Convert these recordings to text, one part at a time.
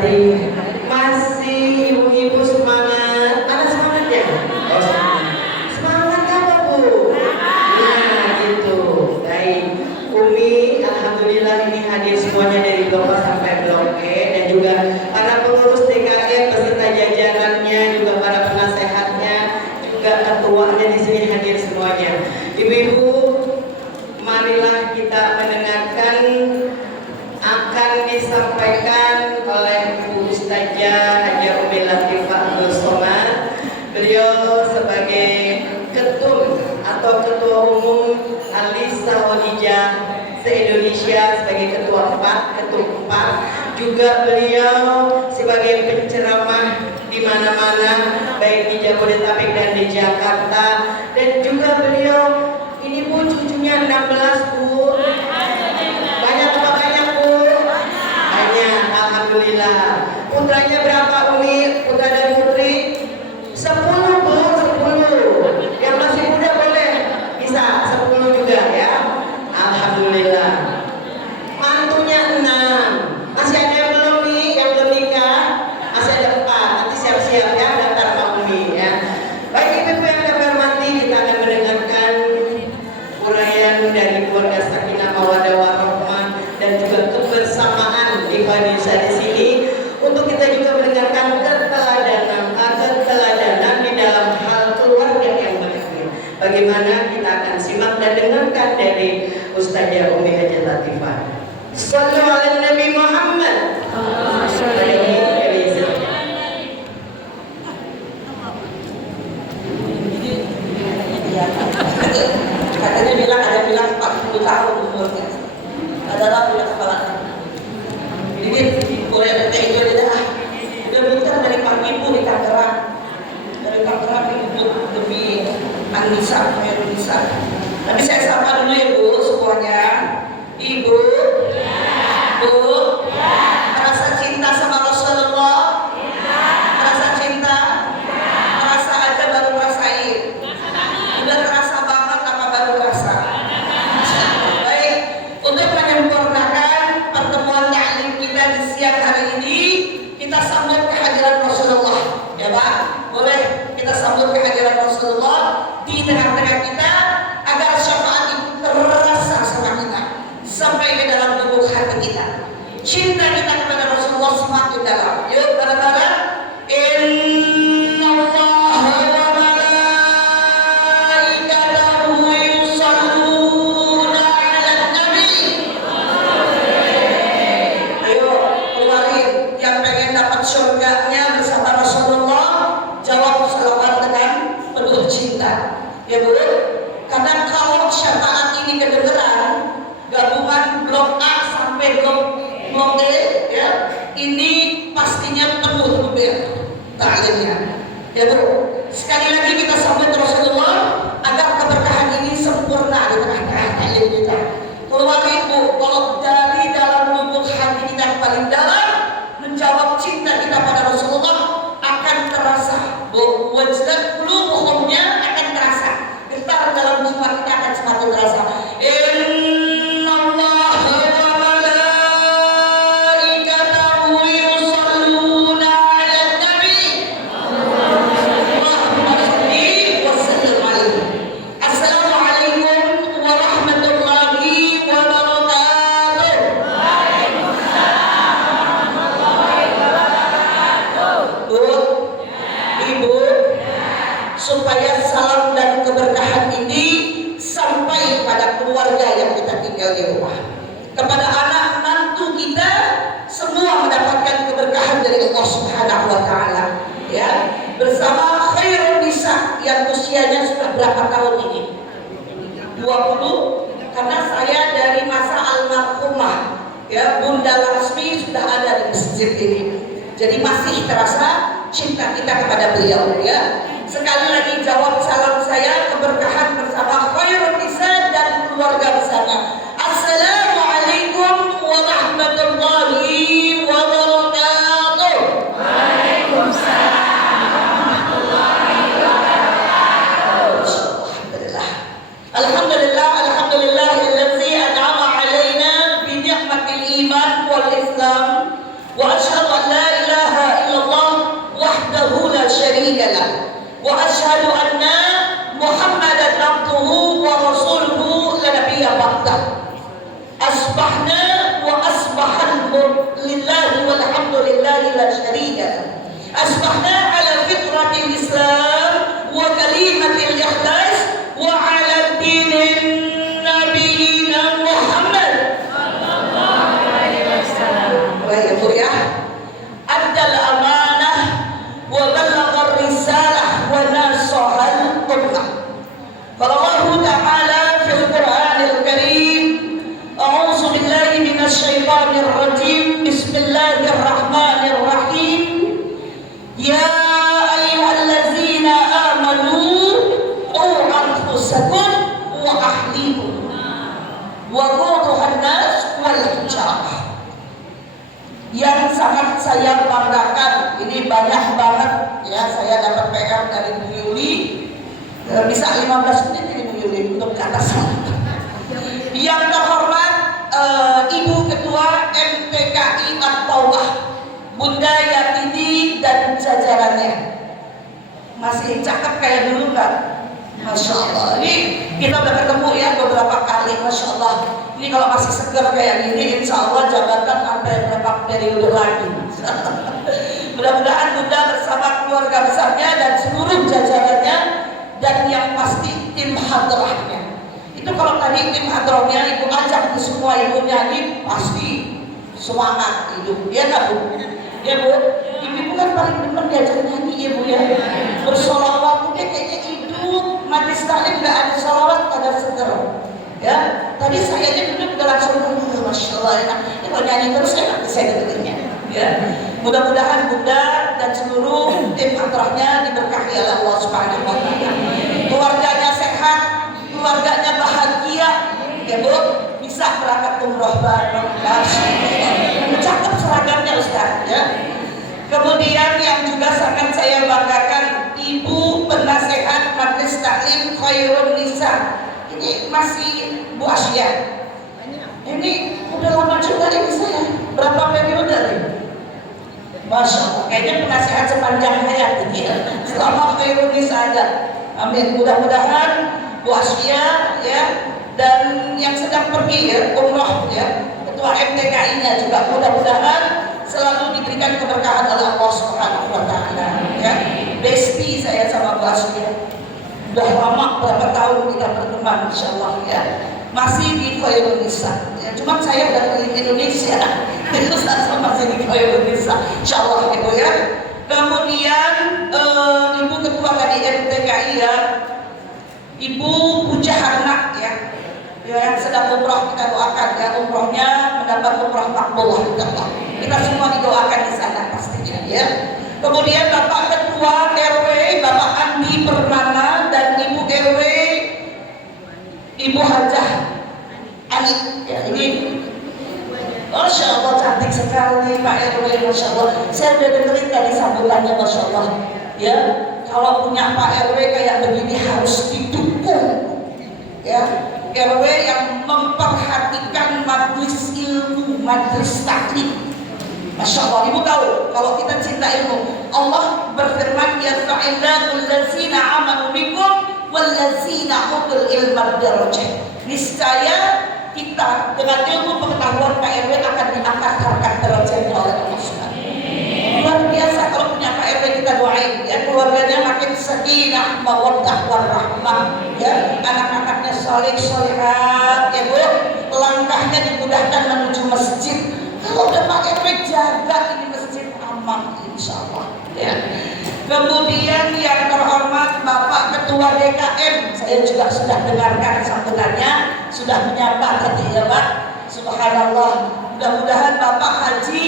berarti masih ibu-ibu semangat. Mana semangatnya? Oh, semangat apa Bu? Nah gitu. Baik, Umi, alhamdulillah ini hadir semuanya dari Blok A sampai Blok E, dan juga para pengurus DKM beserta jajarannya, juga para penasehatnya, juga ketuanya di sini hadir semuanya. Ibu-ibu, marilah kita mendengarkan akan disampaikan oleh Bu Ustazah Haja Umi Latifah Abdul Somad. Beliau sebagai ketum atau ketua umum Alisa Hodijah se-Indonesia, sebagai ketua 4, ketum 4. Juga beliau sebagai penceramah di mana-mana, baik di Jabodetabek dan di Jakarta. Dan juga beliau ini Bu, cucunya 16 Bu. Banyak apa banyak Bu? Banyak, alhamdulillah. Putranya berapa Umi? Putra dan putri? 10 Bu, 10. Yang masih muda boleh? Bisa, 10 juga ya. Alhamdulillah. Mantunya 6. Masih ada yang belum nih, yang belum nikah? Masih ada 4. Nanti siap-siap ya, daftar sama Umi ya. Baik ibu-ibu yang kami hormati, kita akan mendengarkan uraian dari keluarga Sakinah Mawaddah Warahmah dan juga kebersamaan di Indonesia di sini, untuk kita juga mendengarkan keteladanan di dalam hal keluarga yang baik. Bagaimana kita akan simak dan dengarkan dari Ustazah Umi Haja Latifah. Shallu ala Nabi Muhammad. Katanya bilang, ada bilang 40 tahun umurnya. Adalah punya kepala. Jadi boleh berarti itu adalah udah bukan dari Pak Ibu di Tangerang. Dari Tangerang Ibu demi Anissa, Anissa. Tapi saya sapa dulu ya Bu semuanya. Ibu, Bu, merasa cinta sama Rasulullah? Merasa cinta? Merasa aja baru merasain. Udah terasa banget apa baru rasa? Baik, untuk menyempurnakan pertemuan ta'lim kita di siang hari ini, kita sambut kehadiran Rasulullah. Ya Pak, boleh kita sambut kehadiran Rasulullah di tengah-tengah kita, agar syafaat itu terasa sama kita sampai ke dalam lubuk hati kita. Cinta kita kepada Rasulullah semakin dalam. Yuk bareng-bareng. Ya Bu, karena kalau syafaat ini kedengeran, gabungan blok A sampai blok E, ya, ini pastinya penuh Bu ya, taklimnya. Ya Bu, sekali lagi kita sambut Rasulullah agar keberkahan ini sempurna di tengah-tengah taklim kita. Keluar Ibu, kalau dari dalam lubuk hati kita yang paling dalam menjawab cinta kita pada Rasulullah, akan terasa. Bu, wajdat qulubuhumnya akan terasa. Getar dalam jiwa kita akan semakin terasa. Innallaha wa malaikatahu yusholluna 'alan nabi. Allahumma shalli wa sallim 'alaihi. Assalamualaikum warahmatullahi wabarakatuh. Waalaikumsalam warahmatullahi wabarakatuh. Bu, Ibu, supaya salam dan keberkahan ini sampai pada keluarga yang kita tinggal di rumah, kepada anak menantu kita, semua mendapatkan keberkahan dari Allah Subhanahu wa Ta'ala. Ya, bersama khairun nisa yang usianya sudah berapa tahun ini? 20, karena saya dari masa almarhumah ya Bunda Laksmi sudah ada di masjid ini, jadi masih terasa cinta kita kepada beliau ya. Sekali lagi jawab salam saya, keberkahan bersama khairun nisa dan keluarga bersama. Assalamualaikum warahmatullahi wabarakatuh. Waalaikumsalam warahmatullahi wabarakatuh. Alhamdulillah, alhamdulillahilladzi an'ama alaina bi ni'matil iman wal islam wa asyhadu an la wahdahu la syarika lah. Asbahna ala fitratil Islam wa kalimatil ikhlas wa ala dinin nabiyina Muhammad sallallahu alaihi wasallam. Baik ya Bu ya. Addal amanah wa ballagha risalah wa nasahal ummah. Qala Allah Ta'ala fil Qur'anil Karim, a'udzu billahi minasy syaithanir rajim. Bismillahirrahmanirrahim. Ya ayyuhallazina amanu qu anfusakum wa ahlikum wa quduhan nas wal hijarah. Yang sangat saya banggakan, ini banyak banget ya, saya dapat PR dari Bu Yuli, bisa 15 menit ini Bu Yuli untuk ke atas. Yang terhormat Ibu Ketua MTKI At-Taubah, Bunda Yatini dan jajarannya, masih cakep kayak dulu kan? Masya Allah. Ini kita udah ketemu ya beberapa kali, Masya Allah. Ini kalau masih segar kayak gini, insya Allah jabatan sampai berapa periode lagi. Mudah-mudahan Bunda bersama keluarga besarnya dan seluruh jajarannya, dan yang pasti tim hadrahnya. Itu kalau tadi tim hadrahnya Ibu ajak ke semua Ibu nyanyi, pasti semangat hidup. Ya nggak Bu? Ya Bu? Ibu kan paling demen diajak nyanyi ya Bu ya. Bersolawat udah kayaknya hidup. Majlis taklim nggak ada solawat pada seger. Ya, tadi saya aja duduk udah langsung, Masya Allah enak. Ya, kalau nyanyi terus enak saya dengernya. Ya, mudah-mudahan Bunda dan seluruh tim hadrahnya diberkahi oleh Allah Subhanahu Wa Taala. Keluarganya sehat, keluarganya bahagia, ya Bu, bisa berangkat umroh bareng. Masya Allah. Cakep seragamnya Ustaz. Ya. Kemudian yang juga sangat saya banggakan, Ibu Penasehat Majelis Taklim Khairun Nisa. Ini masih Bu Asya. Ini udah lama juga ini saya. Berapa periode nih? Masya Allah. Kayaknya penasehat sepanjang hayat ini ya. Selama Khairun Nisa ada. Amin. Mudah-mudahan Bu Asya ya, dan yang sedang pergi ya umroh ya, Ketua MTKI-nya juga mudah-mudahan selalu diberikan keberkahan oleh Allah Subhanahu Wa Taala. Ya, bestie saya sama Bu Asya. Udah lama berapa tahun kita berteman, Insya Allah ya. Masih di Khairun Nisa. Ya, cuma saya udah keliling Indonesia. Itu saya masih di Khairun Nisa. Insya Allah Ibu ya. Kemudian Ibu Ketua tadi MTKI ya, Ibu Puja Harnak ya, yang sedang umroh, kita doakan ya umrohnya mendapat umroh makbul. Kita semua didoakan di sana pastinya ya. Kemudian Bapak Ketua RW Bapak Andi Permana dan Ibu RW Ibu Hajah Ani ya, ini Masya Allah cantik sekali Pak RW, Masya Allah. Saya udah dengerin dari sambutannya, Masya Allah ya. Kalau punya Pak RW kayak begini harus didukung ya. RW yang memperhatikan majelis ilmu, majelis taklim. Masya Allah, Ibu tahu kalau kita cinta ilmu, Allah berfirman yarfa'illahu allazina amanu minkum wallazina utul ilma darajat. Niscaya kita dengan ilmu pengetahuan Pak RW akan diangkat harkat derajat oleh Allah Subhanahu. Luar biasa kalau punya Pak RW, kita doain ya, keluarganya makin sakinah, mawaddah warahmah ya, anak-anaknya saleh solehat ya Bu, langkahnya dimudahkan menuju masjid. Kalau udah Pak RW jaga ini masjid aman insya Allah ya. Kemudian yang terhormat Bapak Ketua DKM, saya juga sudah dengarkan sambutannya, sudah menyapa tadi ya Pak. Subhanallah, mudah-mudahan Bapak Haji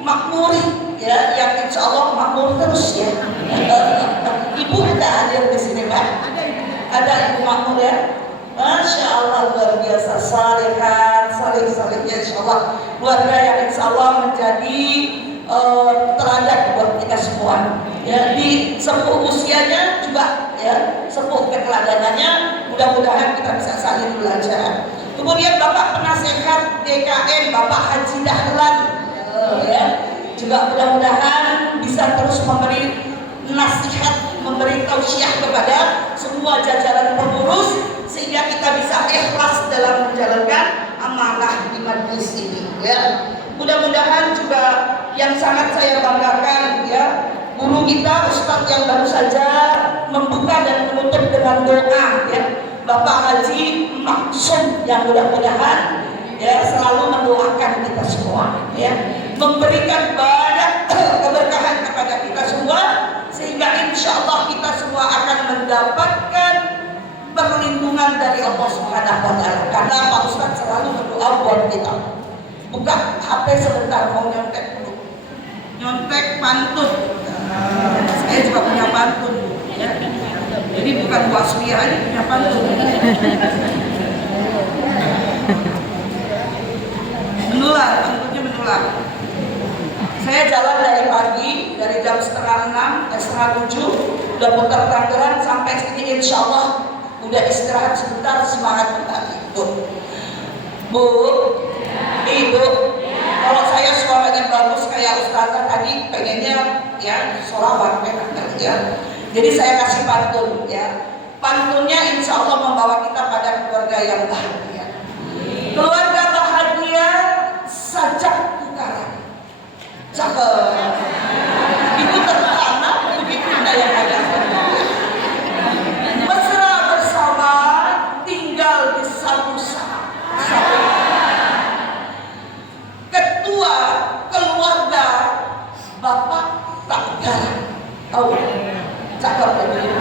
makmuri ya, yang insya Allah makmur terus ya. Ibu ada hadir di sini Pak? Ada Ibu makmur ya? Masya Allah, luar biasa, salihat, salih-salihnya insya Allah, keluarga yang insya Allah menjadi teladan buat kita semua ya, di sepuh usianya juga ya, sepuh keteladanannya, mudah-mudahan kita bisa saling belajar. Kemudian Bapak Penasehat DKM Bapak Haji Dahlan ya, juga mudah-mudahan bisa terus memberi nasihat, memberi tausiah kepada semua jajaran pengurus, sehingga kita bisa ikhlas dalam menjalankan amanah di majelis ini ya. Mudah-mudahan juga yang sangat saya banggakan ya, guru kita Ustadz yang baru saja membuka dan menutup dengan doa ya, Bapak Haji Maksum, yang mudah-mudahan ya selalu mendoakan kita semua ya, memberikan banyak keberkahan kepada kita semua, sehingga insya Allah kita semua akan mendapatkan perlindungan dari Allah Subhanahu wa Ta'ala. Karena Pak Ustadz selalu berdoa buat kita. Buka HP sebentar, mau nyontek dulu, nyontek pantun. Saya juga punya pantun ya. Jadi bukan waswiyah, ini punya pantun. Menular, pantunnya menular. Saya jalan dari pagi, dari jam 5:30, 6:30, udah putar Tangerang sampai sini, insya Allah udah istirahat sebentar, semangat kembali. Bu, Ibu, kalau saya suaranya bagus kayak Ustazah tadi, pengennya ya sholawat ya. Jadi saya kasih pantun ya. Pantunnya insya Allah membawa kita pada keluarga yang bahagia. Keluarga bahagia, sajak putaran. Cakep. Ibu tertanam begitu yang ada. Mesra bersama, tinggal di satu saat. Ketua keluarga Bapak tak garang. Tahu? Cakep ya.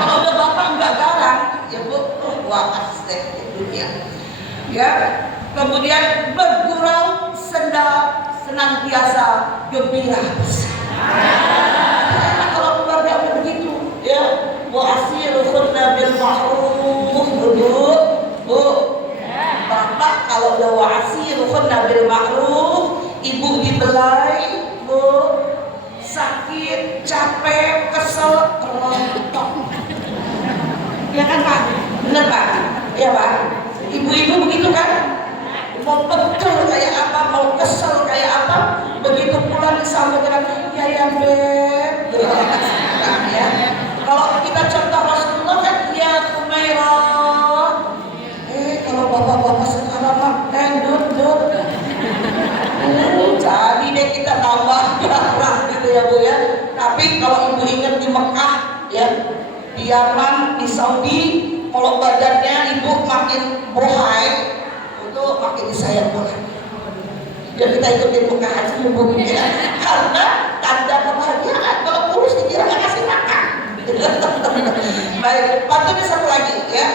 Kalau udah Bapak nggak garang, ya Bu, wah deh dunia. Ya. Kemudian bergurau senda, senantiasa gembira bersama. Kalau keluarga begitu, ya. Wa asiruhunna bil ma'ruf, Bu. Bapak kalau udah wa asiruhunna bil ma'ruf, ibu dibelai, Bu, sakit, capek, kesel, rontok. Ya kan Pak? Bener Pak? Ya Pak? Ibu-ibu begitu kan? Mau betul kayak apa, mau kesel kayak apa, begitu pulang disambut dengan ya Beb. Ya. Kalau kita contoh Rasulullah kan ya Humairah. Kalau bapak-bapak sekarang mah dut. Jadi deh kita tambah garang gitu ya Bu ya. Tapi kalau ibu ingat di Mekah ya, di Yaman, di Saudi, kalau badannya ibu makin bohai, itu makin disayang Tuhan. Biar kita ikutin Mekah haji ibu ya. Karena tanda kebahagiaan kalau kurus dikira nggak kasih makan. Baik, pantunnya satu lagi ya.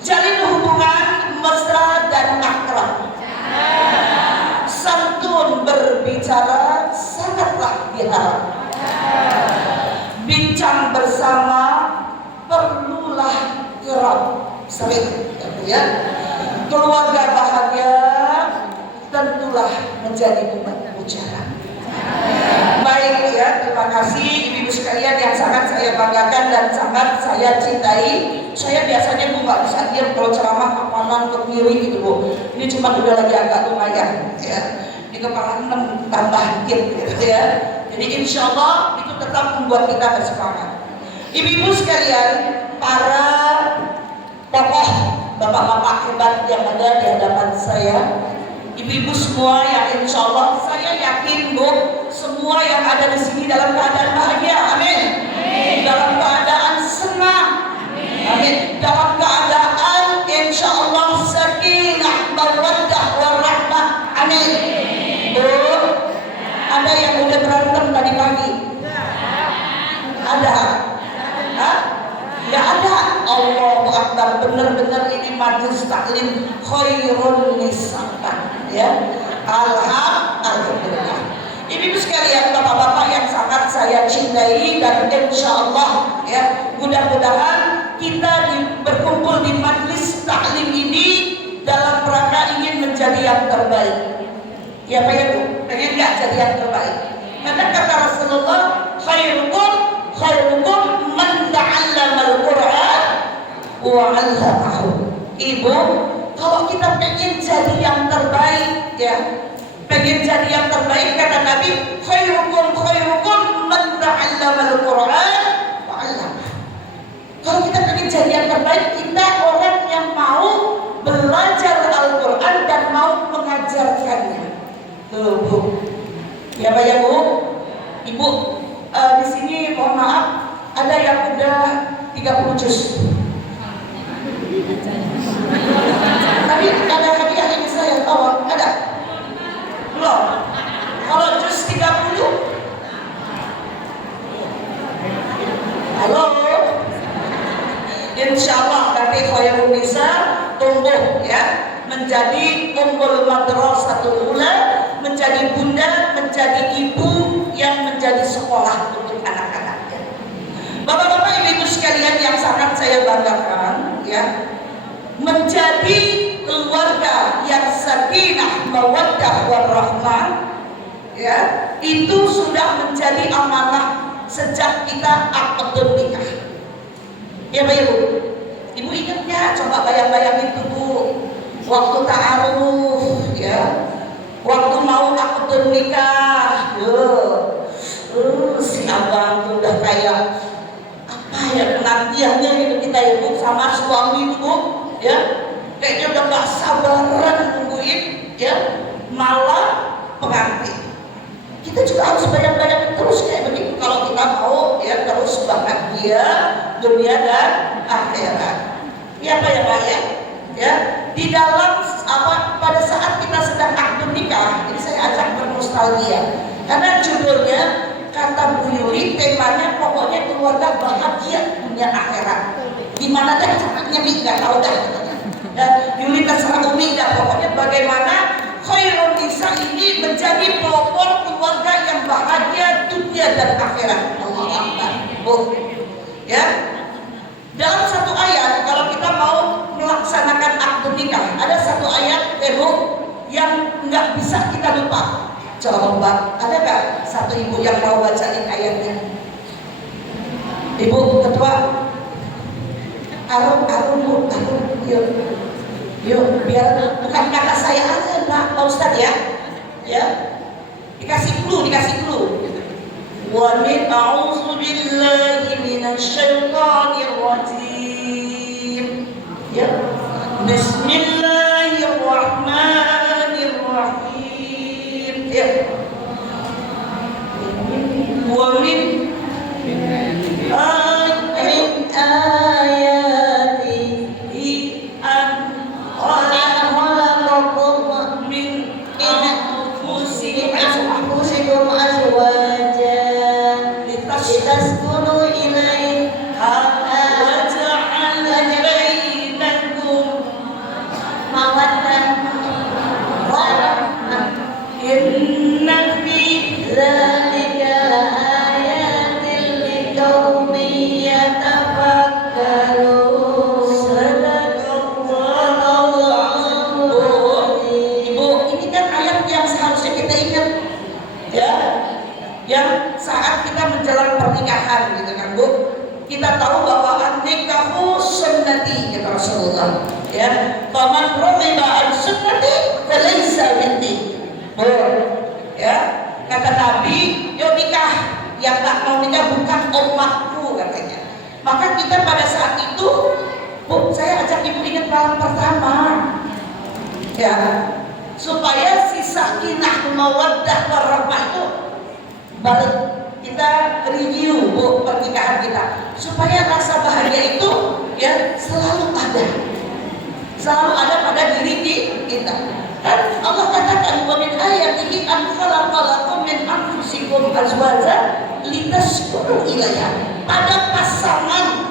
Jalin hubungan mesra dan akrab. Santun berbicara sangatlah diharap. Bincang bersama perlulah kerap sering ya. Keluarga bahagia tentulah menjadi pembicara. Baik ya, terima kasih ibu-ibu sekalian yang sangat saya banggakan dan sangat saya cintai. Saya biasanya Bu nggak bisa diam kalau ceramah kapanan ke kiri gitu Bu. Ini cuma udah lagi agak lumayan ya. Di kepala 6 tambah dikit gitu ya. Jadi insya Allah itu tetap membuat kita bersemangat. Ibu-ibu sekalian, para tokoh bapak-bapak hebat yang ada di hadapan saya, ibu-ibu semua yang insya Allah saya yakin Bu, semua yang ada di sini dalam keadaan bahagia, amin. Dalam keadaan senang, amin. Dalam keadaan insya Allah sakinah, mawaddah, warahmah, amin. Bu, ada yang udah berantem tadi pagi? Ada? Hah? Ya ada. Allahu Akbar, benar-benar ini majelis taklim khairun nisatan ya. Alhamdulillah. Ibu-ibu sekalian, bapak-bapak yang sangat saya cintai, dan insya Allah ya, mudah-mudahan kita berkumpul di majelis taklim ini dalam rangka ingin menjadi yang terbaik. Ya Pak ya Bu, pengen nggak jadi yang terbaik? Karena kata Rasulullah, khairukum man ta'allamal Qur'an wa 'allamahu. Ibu, kalau kita pengen jadi yang terbaik ya, pengen jadi yang terbaik, kata Nabi, khairukum man ta'allamal Qur'an wa 'allamahu. Kalau kita pengen jadi yang terbaik, kita orang yang mau belajar Al-Quran dan mau mengajarkannya. Tuh Bu, ya Ibu, di sini mohon maaf, ada yang udah 30 juz. Tadi ada hadiah yang saya tahu, ada? Belum? Kalau juz 30? Halo? Insya Allah nanti Khairun Nisa tumbuh ya, menjadi ummul madrasatul ula, menjadi bunda, menjadi ibu yang menjadi sekolah untuk anak-anaknya. Bapak-bapak, ibu-ibu sekalian yang sangat saya banggakan ya, menjadi keluarga yang sakinah, mawaddah, warahmah ya, itu sudah menjadi amanah sejak kita akad nikah. Ya Pak Ibu, Ibu ingat ya, coba bayang-bayangin tuh Bu, waktu ta'aruf ya, waktu mau akad nikah, si abang tuh udah kayak apa ya penantiannya itu kita Ibu sama suami Bu ya, kayaknya udah gak sabaran nungguin ya, malah pengantin. Kita juga harus bayang-bayangin terus kayak begitu kalau kita mau ya terus bahagia dunia dan akhirat. Ya Pak ya Pak ya. Ya, di dalam pada saat kita sedang akad nikah, ini saya ajak bernostalgia. Karena judulnya kata Bu Yuli, temanya pokoknya keluarga bahagia dunia akhirat. Gimana dah caranya nih nggak tahu dah. Dan Yuli terserah Umi dah, pokoknya bagaimana Khairun Nisa ini menjadi pelopor keluarga yang bahagia dunia dan akhirat. Allahu Akbar. Bu, ya. Dalam satu ayat, kalau kita mau melaksanakan akad nikah, ada satu ayat Bu yang nggak bisa kita lupa. Coba, ada nggak satu ibu yang mau bacain ayatnya? Ibu ketua, Arum, yuk. Yuk, biar bukan kata saya aja Pak Ustadz ya. Ya. Dikasih clue. Wa min a'udzu billahi minasyaitonir rajim. Ya. Bismillahirrahmanirrahim. Ya. Wa min pernikahan gitu kan Bu, kita tahu bahwa an-nikahu sunnati kata Rasulullah ya, faman raghiba an sunnati falaysa minni. Bu ya, kata Nabi, yuk nikah, yang tak mau nikah bukan umatku katanya. Maka kita pada saat itu Bu, saya ajak ibu ingat malam pertama ya, supaya si sakinah mawaddah warahmah itu balik. Kita review Bu pernikahan kita supaya rasa bahagia itu ya selalu ada pada diri kita. Dan Allah katakan wa min ayatihi an khalaqalakum min anfusikum azwaja litaskunu ilaiha. Pada pasangan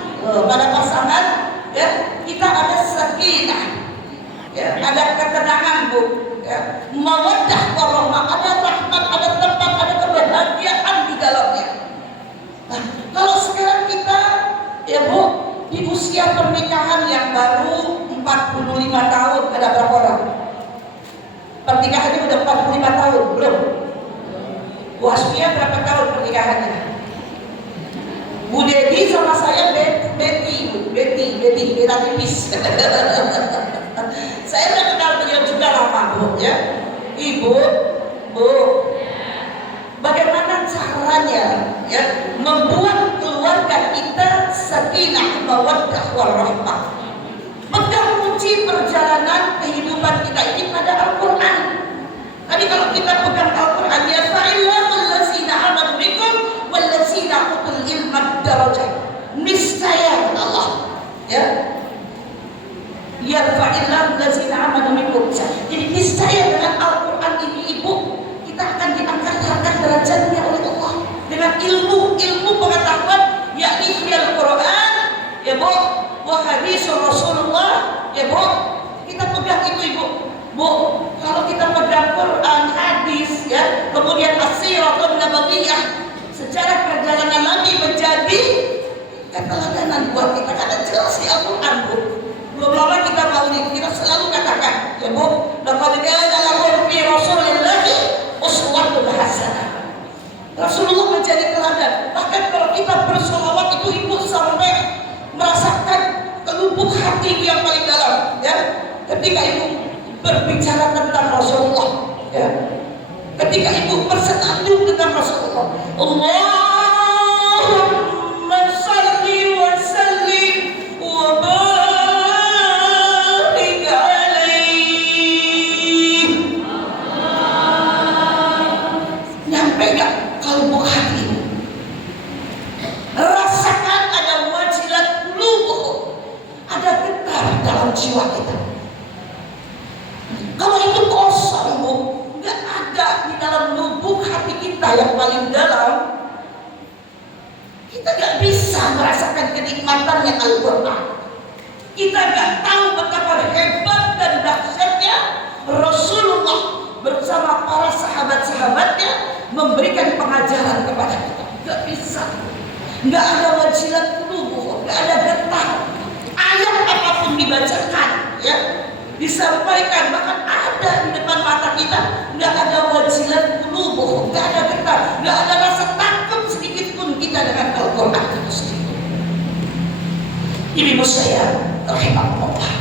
ya kita ada sakinah ya, ada ketenangan Bu ya, mawaddah warahmah, ada rahmat, ada tempat, ada kebahagiaan di dalamnya. Nah, kalau sekarang kita ya Bu di usia pernikahan yang baru 45 tahun, ada berapa orang? Pernikahannya udah 45 tahun belum? Bu Asmia berapa tahun pernikahannya? Bu Dedi sama saya Betty tipis. Saya udah kenal beliau juga lama Bu ya. Ibu, Bu, bagaimana caranya ya membuat keluarga kita sakinah mawaddah warahmah? Pegang kunci perjalanan kehidupan kita ini pada Al-Quran. Tadi kalau kita pegang Al-Quran ya fa'illahul ladzina amanu bikum Bu, kalau kita pegang Quran, hadis, ya, kemudian as-siratul nabawiyah, sejarah perjalanan Nabi menjadi keteladanan buat kita. Karena jelas di Al-Quran, Bu. Belum lama kita maulid, kita selalu katakan, ya Bu, laqad kana lakum fi Rasulillahi uswatun hasanah. Rasulullah menjadi teladan. Bahkan kalau kita bersolawat itu ibu sampai merasakan ke lubuk hati yang paling dalam, ya. Ketika ibu berbicara tentang Rasulullah, ya. Ketika ibu bersenandung tentang Rasulullah, Allahumma salli wa sallim wa barik alaihi. Nyampe gak kalbu hati? Rasakan ada wajilat qulubuhum, ada getar dalam jiwa kita. Kalau itu kosong, Bu, nggak ada di dalam lubuk hati kita yang paling dalam, kita nggak bisa merasakan kenikmatannya Al-Quran. Kita nggak tahu betapa hebat dan dahsyatnya Rasulullah bersama para sahabat-sahabatnya memberikan pengajaran kepada kita. Nggak bisa, nggak ada wajilat qulubuhum, nggak ada getar. Ayat apapun dibacakan, ya, disampaikan, bahkan ada di depan mata kita, nggak ada wajilat qulubuhum, nggak ada getar, nggak ada rasa takut sedikit pun kita dengan Al-Quran itu sendiri. Ibu saya rahimahullah,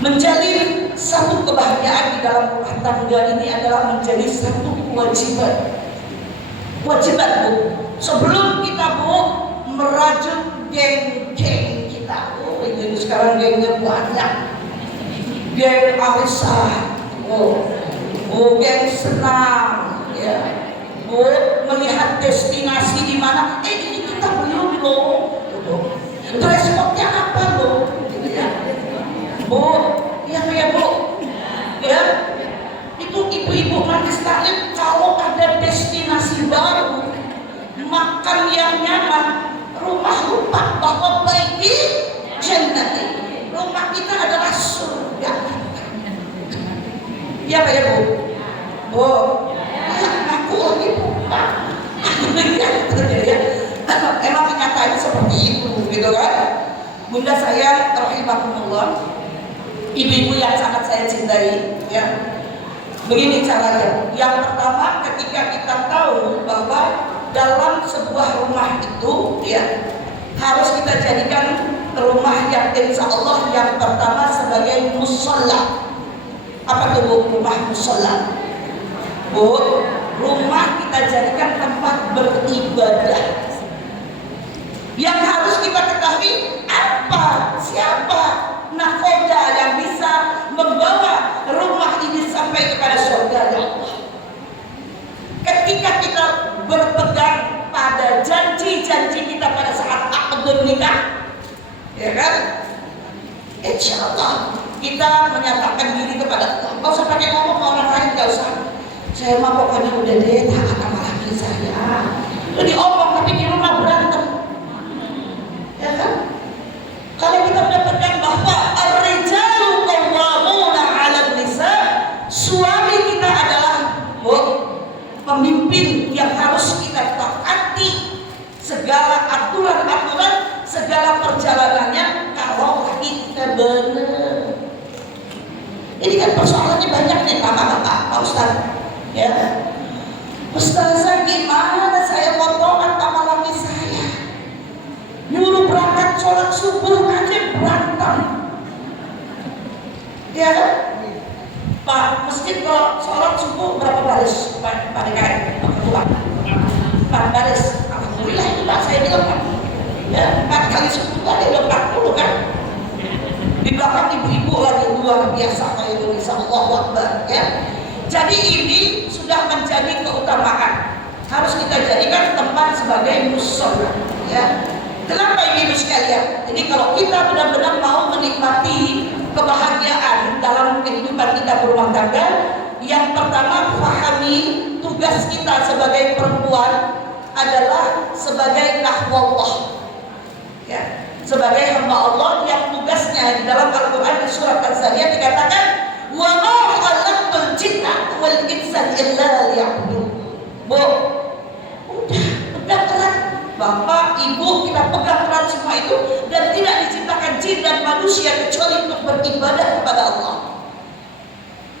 menjalin satu kebahagiaan di dalam rumah tangga ini adalah menjadi satu kewajiban. Wajiban, Bu. Sebelum kita, Bu, merajut geng-geng kita, oh ini sekarang gengnya banyak. Geng arisan, geng senang, ya, melihat destinasi di mana. Ini kita belum loh. Transportnya apa loh? Gitu ya, Bu, ya kayak Bu, ya, itu ibu-ibu majlis taklim kalau ada destinasi baru, makan yang nyaman, rumah lupa bahwa baiki jannati, rumah kita adalah surga. Ya Pak ya Bu? Bu, aku lagi lupa. Emang kenyataannya seperti itu, gitu kan? Bunda saya rahimahumullah, ibu-ibu yang sangat saya cintai, ya. Begini caranya. Yang pertama, ketika kita tahu bahwa dalam sebuah rumah itu, ya, harus kita jadikan rumah yang insya Allah yang pertama sebagai musola. Apa itu, Bu? Rumah musola. Bu, rumah kita jadikan tempat beribadah. Yang harus kita ketahui apa, siapa nakoda yang bisa membawa rumah ini sampai kepada surga Allah. Ketika kita berpegang pada janji-janji kita pada saat akad nikah, ya kan? Insya Allah kita menyatakan diri kepada Allah. Gak usah pakai ngomong ke orang lain, gak usah. Saya mah pokoknya udah deh taat sama laki saya. Udah diomong tapi di rumah berantem. Ya kan? Kalau kita udah pegang bahwa ar-rijalu qawwamuna 'alan nisa, suami kita adalah pemimpin yang harus kita taati segala aturan-aturan, segala perjalanannya kalau laki kita benar. Ini kan persoalannya banyak nih Bapak-bapak, Pak Ustaz. Ya. Ustazah, gimana saya mau taat sama laki saya? Nyuruh berangkat sholat subuh aja berantem. Ya kan? Pak, masjid kalau sholat subuh berapa baris? Pak DKI, Pak Ketua? 4 baris. Alhamdulillah itu Pak, saya bilang Pak. Ya, 4 kali subuh ada udah 40 kan? Di belakang ibu-ibu lagi luar biasa kayak Indonesia, Allahu Akbar, ya. Jadi ini sudah menjadi keutamaan. Harus kita jadikan tempat sebagai musola, ya. Kenapa ibu sekalian? Jadi kalau kita benar-benar mau menikmati kebahagiaan dalam kehidupan kita berumah tangga, yang pertama pahami tugas kita sebagai perempuan adalah sebagai nahwallah, ya, sebagai hamba Allah yang tugasnya di dalam Al-Quran di surat Az-Zariyat dikatakan wa ma wal insan illa liya'budun. Bu, udah pegang erat, bapak, ibu, kita pegang erat semua itu, dan tidak diciptakan jin dan manusia kecuali untuk beribadah kepada Allah.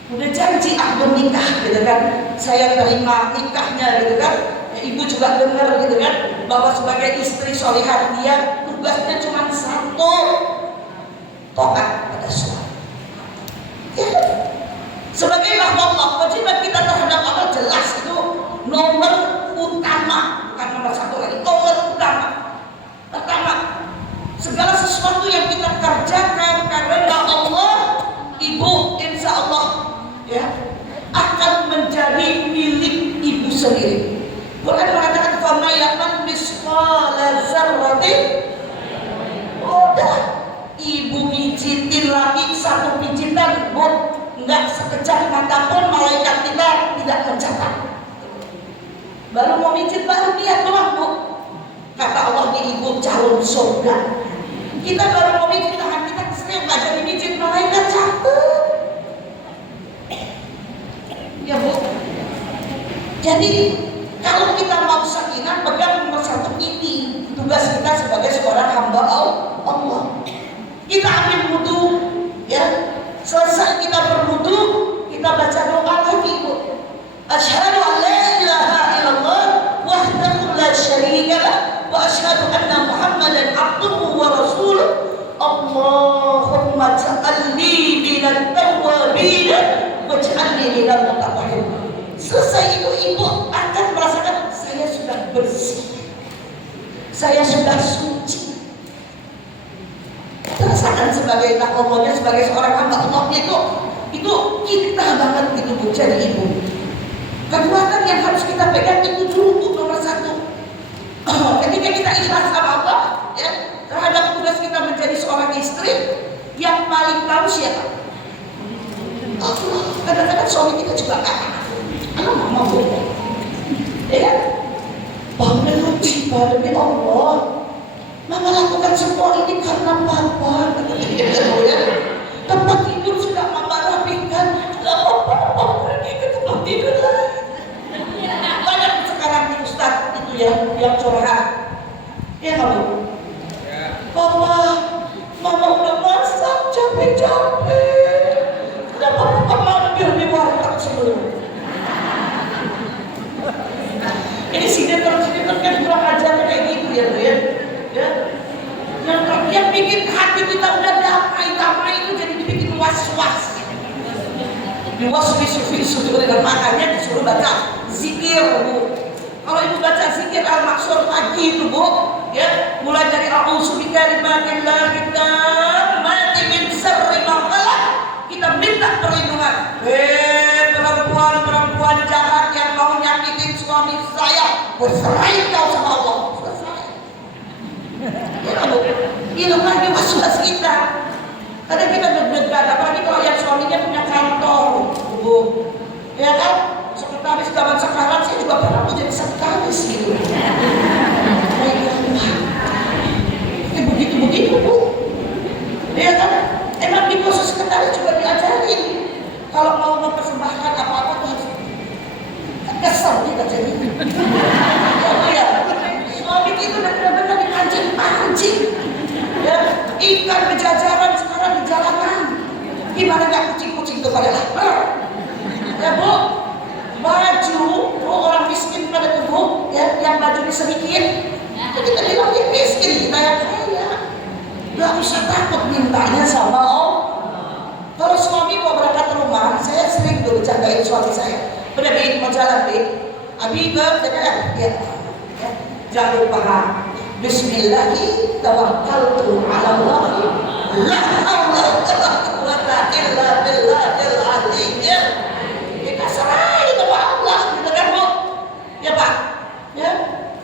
Udah janji akad nikah gitu kan, saya terima nikahnya gitu kan, ibu juga dengar gitu kan, bahwa sebagai istri solihah dia tugasnya cuma satu, taat pada suami. Ya. Sebagai hamba Allah, kewajiban kita terhadap Allah jelas itu nomor utama, bukan nomor satu lagi, nomor utama. Pertama, segala sesuatu yang kita kerjakan karena Allah, ibu insya Allah ya akan menjadi milik ibu sendiri. Quran mengatakan fama yaman misqala dzarratin, udah ibu pijitin lagi satu pijitan, bu, nggak sekejap mata pun malaikat kita tidak mencatat. Baru mau pijit baru lihat doang, bu, kata Allah di ibu calon surga. Kita baru mau pijit tangan kita sering nggak jadi pijit malaikat catat. Ya bu, jadi kalau kita mau sakinah, pegang nomor satu ini tugas kita sebagai seorang hamba Allah. Kita ambil wudu, ya. Selesai kita berwudu, kita baca doa lagi, bu. Asyhadu an la ilaha illallah wahdahu la syarika lah wa asyhadu anna Muhammadan abduhu wa rasuluh. Allahumma ja'alni minat tawwabin waj'alni minal mutatahhirin. Selesai itu ibu akan merasakan saya sudah bersih, saya sudah suci. Rasakan sebagai takwanya, sebagai seorang hamba Allah itu kita banget itu bu, jadi ibu. Kekuatan yang harus kita pegang itu dulu nomor satu. Ketika kita ikhlas sama Allah ya, terhadap tugas kita menjadi seorang istri, yang paling tahu siapa? Allah. Kadang-kadang suami kita juga mama bu, ya, bangga lucu demi Allah. Mama lakukan semua ini karena papa. Tempat tidur sudah mama rapikan. Papa pergi ke tempat tidur lagi. Banyak sekarang di Ustaz itu ya yang curhat. Ya kamu, papa, mama udah masak capek-capek. Kenapa mama ambil di warteg sebelum? Ini sinetron kan kurang ajar kayak gitu ya bu ya. Yang bikin hati kita udah damai itu jadi dibikin was-was. Diwas-wis dengan makanya disuruh baca zikir bu. Kalau ibu baca zikir al-maksur pagi itu bu, ya mulai dari a'udzu bikalimatillahi tammati min syarri ma khalaq, kita minta perlindungan. Perempuan jahat yang mau nyakitin suami saya, berserai kau sama Allah. Itu lagi was-was kita. Kadang kita deg-degan, apalagi kalau yang suaminya punya kantor, bu, ya kan? Sekretaris zaman sekarang saya juga pernah menjadi sekretaris gitu. Begitu bu, ya kan? Emang di kursus sekretaris juga diajarin kalau mau mempersembahkan apa-apa tuh harus kesel kita jadi. Ya, suami itu benar-benar dipancing. Ya, ikan berjajaran sekarang di jalanan. Gimana nggak kucing-kucing itu pada lapar? Ya bu, baju orang miskin pada tubuh, ya, yang bajunya sedikit, itu kita bilang dia miskin, kita yang kaya. Gak usah takut mintanya sama Allah. Kalau suami mau berangkat rumah, saya sering tuh bercandain suami saya. Udah Bi, mau jalan Bi, Abi ke TKR, ya, jangan lupa. Bismillahi tawakkaltu ala Allah, la haula wala quwwata illa billahil azim. Kita serahin sama Allah, gitu kan bu? Ya pak, ya.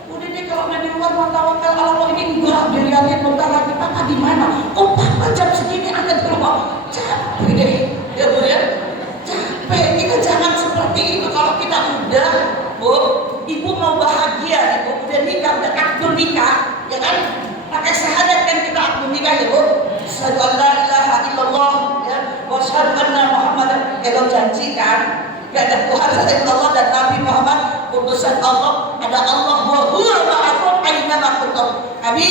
Udah deh kalau main di luar mau tawakal ala Allah ini enggak dilihatin bentar lagi papa di mana? Oh papa jam segini akan ke rumah. Capek deh, ya bu ya. Capek. Kita jangan seperti itu. Kalau kita udah, bu, ibu mau bahagia, ibu udah nikah, udah akad nikah, ya kan? Pakai syahadat kan kita akad nikah ya bu. Asyhadu an la ilaha illallah, ya. Wa asyhadu anna Muhammadan. Kalau janji kan, Gak ada Tuhan selain Allah dan Nabi Muhammad utusan Allah. Ada Allah wa huwa ma'akum aina ma kuntum. Kami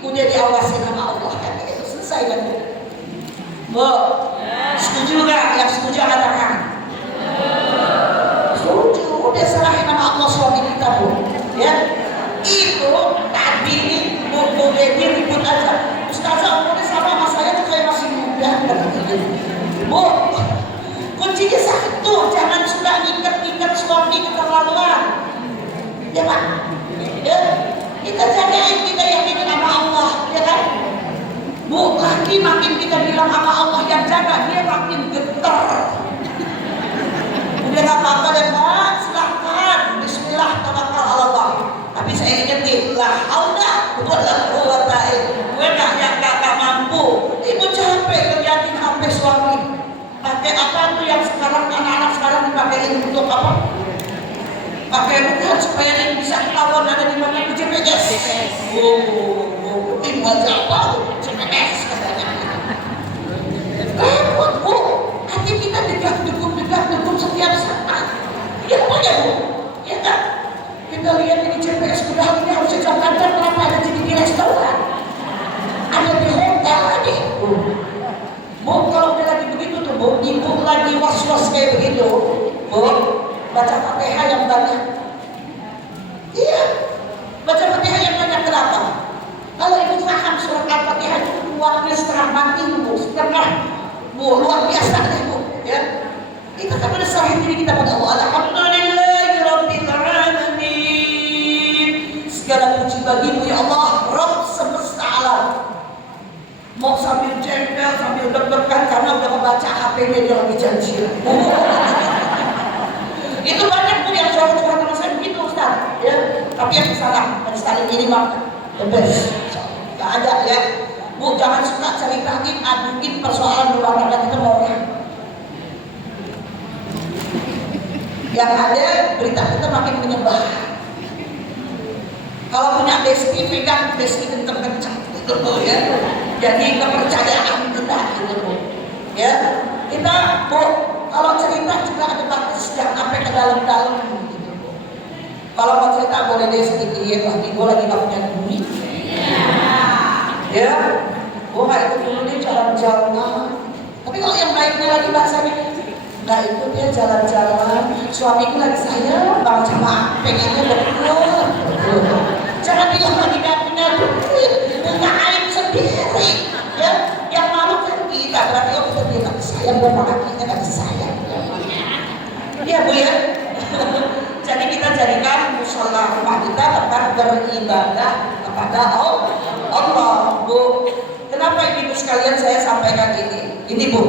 udah diawasi sama Allah kan itu selesai kan Bu. Bu, setuju gak? Yang setuju katakan. Setuju, udah serahin sama Allah suami kita Bu. Ya, itu tadi nih Bu Dedi ribut aja. Ustazah umurnya sama saya tuh kayak masih muda. Bu, kuncinya satu, jangan suka ngikat-ngikat suami keterlaluan. Ya Pak, ya kita jagain, kita yakinin sama Allah, ya kan? Bu, laki makin kita bilang sama Allah yang jaga, dia makin getar. Udah gak apa-apa deh Pak, silahkan. Bismillah, tawakal Allah. Tapi saya ingetin, lah haula wala quwwata gue gak mampu. Ibu capek ngeliatin HP suami. Pakai apa tuh yang sekarang anak-anak sekarang dipakai untuk apa? Pakai bukan supaya dia bisa ketahuan ada di mana itu GPS. Ini buat siapa? GPS katanya. Bu, hati kita dekat-dekum setiap saat. Ya pokoknya Bu, ya kan? Kita lihat ini GPS udah ini harus jam kantor, kenapa ada jadi di restoran? Ada di hotel lagi. Bu, kalau udah lagi begitu tuh Bu, ibu lagi was-was kayak begitu, Bu, baca Fatihah yang banyak. Iya, baca Fatihah yang banyak. Kenapa? Kalau ibu paham surat Al-Fatihah itu kuatnya setengah mati Bu, setengah Bu, luar biasa deh Bu, ya. Kita kan udah serahin diri kita pada Allah. Alhamdulillahirabbil alamin. Segala puji bagimu ya Allah, Rabb semesta alam. Mau sambil jengkel, sambil deg-degan karena udah kebaca HP-nya dia lagi janjian. Itu banyak Bu yang curhat-curhat sama saya begitu Ustaz, ya. Tapi yang salah, dan sekali ini mah bebas. Gak ada ya. Bu, jangan suka ceritain, aduin persoalan rumah tangga kita mau orang. Yang ada berita kita makin menyebar. Kalau punya bestie, pegang bestie kenceng-kenceng gitu ya. Jadi kepercayaan kita gitu ya. Kita Bu, kalau cerita juga ada batas, jangan sampai ke dalam-dalam gitu. Kalau mau cerita boleh deh sedikit, lagi gue lagi gak punya duit. Ya, gue gak ikut dulu nih jalan-jalan. Tapi kalau yang baiknya lagi bahasanya, gak ikut dia jalan-jalan. Suamiku lagi sayang banget sama pengennya betul. Jangan bilang lagi gak punya duit, punya aib sendiri. Ya, yang malu kan kita, berarti kita dia gak sayang, dan malah kita gak sayang. Iya Bu ya. Jadi kita jadikan musola rumah kita tempat beribadah kepada Allah Bu. Kenapa ibu sekalian saya sampaikan ini? Ini Bu,